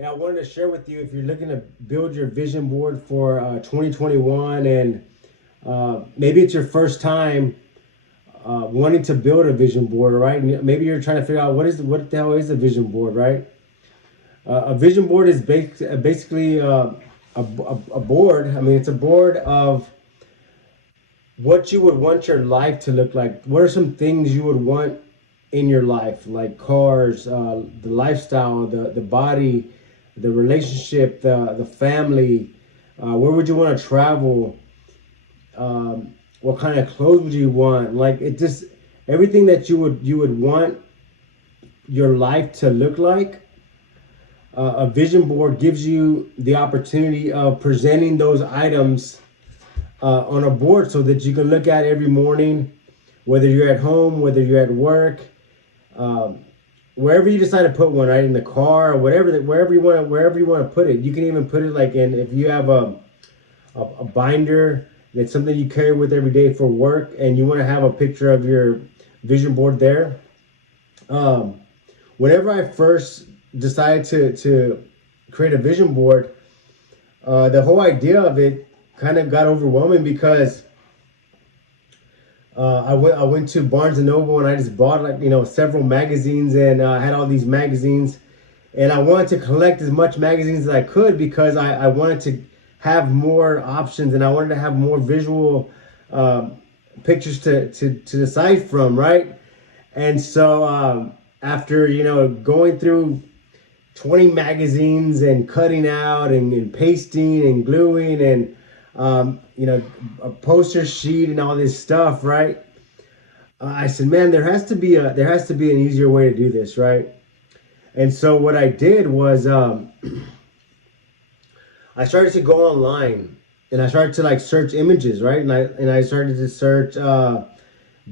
Hey, I wanted to share with you if you're looking to build your vision board for 2021 and maybe it's your first time wanting to build a vision board, right? And maybe you're trying to figure out what the hell is a vision board, right? A vision board is basically a board. I mean, it's a board of what you would want your life to look like. What are some things you would want in your life, like cars, the lifestyle, the body, the relationship, the family. Where would you want to travel? What kind of clothes would you want? Like it just everything that you would want your life to look like. A vision board gives you the opportunity of presenting those items on a board so that you can look at every morning, whether you're at home, whether you're at work, um, wherever you decide to put one, right in the car, or wherever you want to put it. You can even put it like in if you have a binder that's something you carry with every day for work, and you want to have a picture of your vision board there. Um, Whenever I first decided to create a vision board, the whole idea of it kind of got overwhelming because I went to Barnes and Noble and I just bought like several magazines, and I had all these magazines, and I wanted to collect as much magazines as I could because I wanted to have more options, and I wanted to have more visual um, pictures to decide from, right? And so after going through 20 magazines and cutting out and pasting and gluing and a poster sheet and all this stuff, right? I said, man, there has to be an easier way to do this, right? And so what I did was I started to go online and I started to like search images, right? And I started to search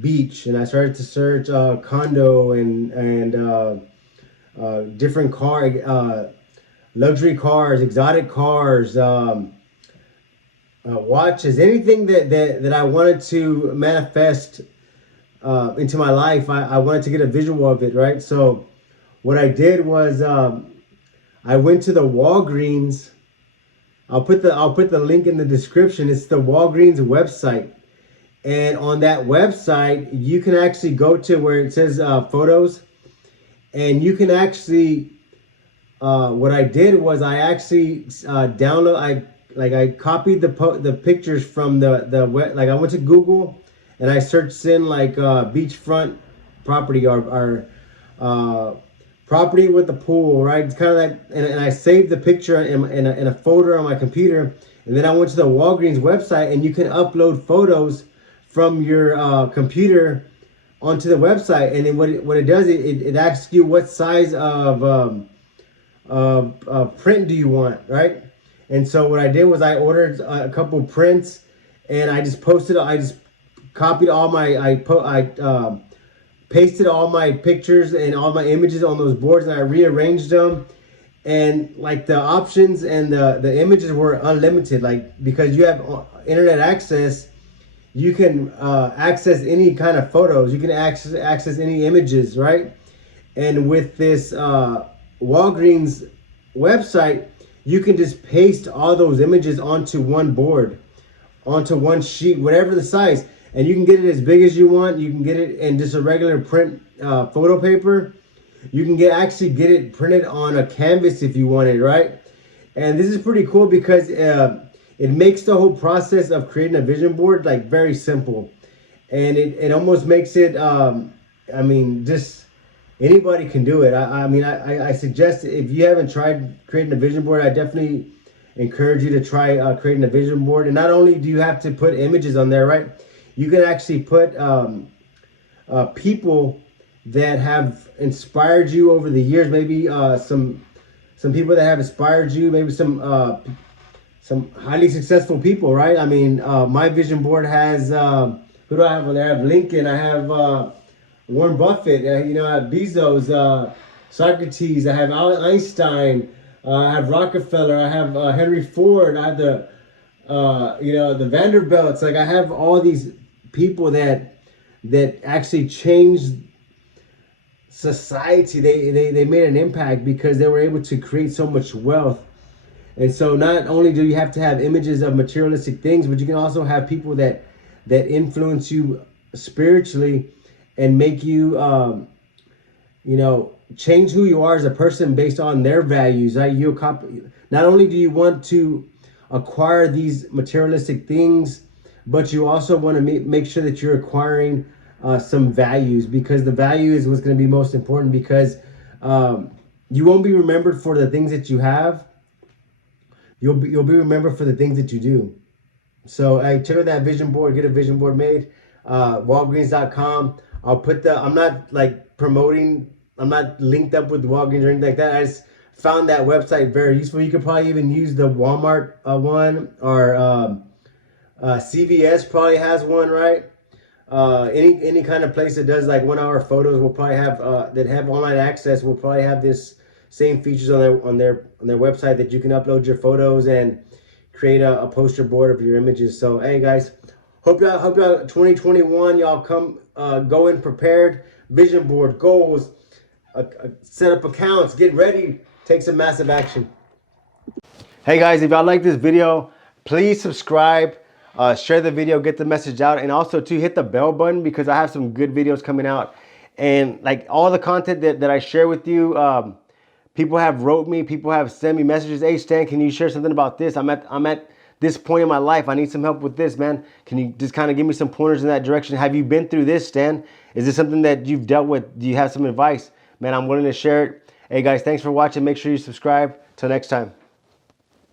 beach, and I started to search condo and different luxury cars, exotic cars, watches, anything that I wanted to manifest into my life. I wanted to get a visual of it, right? So what I did was I went to the Walgreens. I'll put the link in the description. It's the Walgreens website, and on that website you can actually go to where it says photos, and you can actually. What I did was I actually download. I copied the pictures from the web. Like I went to Google and I searched in like beachfront property or uh, property with the pool, right? It's kind of like, and I saved the picture in a folder on my computer, and then I went to the Walgreens website, and you can upload photos from your computer onto the website, and then what it does, it asks you what size of print do you want, right? And so what I did was I ordered a couple prints, and I just copied all my I pasted all my pictures and all my images on those boards, and I rearranged them, and like the options and the images were unlimited, like because you have internet access, you can access any kind of photos, you can access any images, right? And with this Walgreens website, you can just paste all those images onto one board, onto one sheet, whatever the size, and you can get it as big as you want. You can get it in just a regular print photo paper. You can actually get it printed on a canvas if you want it, right? And this is pretty cool because it makes the whole process of creating a vision board like very simple, and it almost makes it. I mean, just anybody can do it. I suggest if you haven't tried creating a vision board, I definitely encourage you to try creating a vision board. And not only do you have to put images on there, right? You can actually put people that have inspired you over the years. Maybe some people that have inspired you. Maybe some highly successful people, right? I mean, my vision board has who do I have on there? I have Lincoln. I have Warren Buffett. I have Bezos, Socrates. I have Einstein. I have Rockefeller. I have Henry Ford. I have the Vanderbilts. Like I have all these people that actually changed society. They made an impact because they were able to create so much wealth. And so not only do you have to have images of materialistic things, but you can also have people that influence you spiritually and make you change who you are as a person based on their values. Right? Not only do you want to acquire these materialistic things, but you also want to make sure that you're acquiring some values, because the value is what's going to be most important, because you won't be remembered for the things that you have. You'll be remembered for the things that you do. So hey, check out that vision board. Get a vision board made. Walgreens.com. I'll put I'm not like promoting. I'm not linked up with Walgreens or anything like that. I just found that website very useful. You could probably even use the Walmart one, or CVS probably has one, right? Any kind of place that does like 1 hour photos will probably have that have online access will probably have this same features on their website, that you can upload your photos and create a poster board of your images. So hey guys, hope y'all 2021 y'all come go in prepared, vision board, goals, set up accounts, get ready, take some massive action. Hey guys, if y'all like this video, please subscribe, share the video, get the message out, and also to hit the bell button, because I have some good videos coming out. And like all the content that I share with you, people have wrote me, people have sent me messages. Hey Stan, can you share something about this? I'm at this point in my life. I need some help with this, man. Can you just kind of give me some pointers in that direction? Have you been through this, Stan? Is this something that you've dealt with? Do you have some advice? Man, I'm willing to share it. Hey guys, thanks for watching. Make sure you subscribe. Till next time.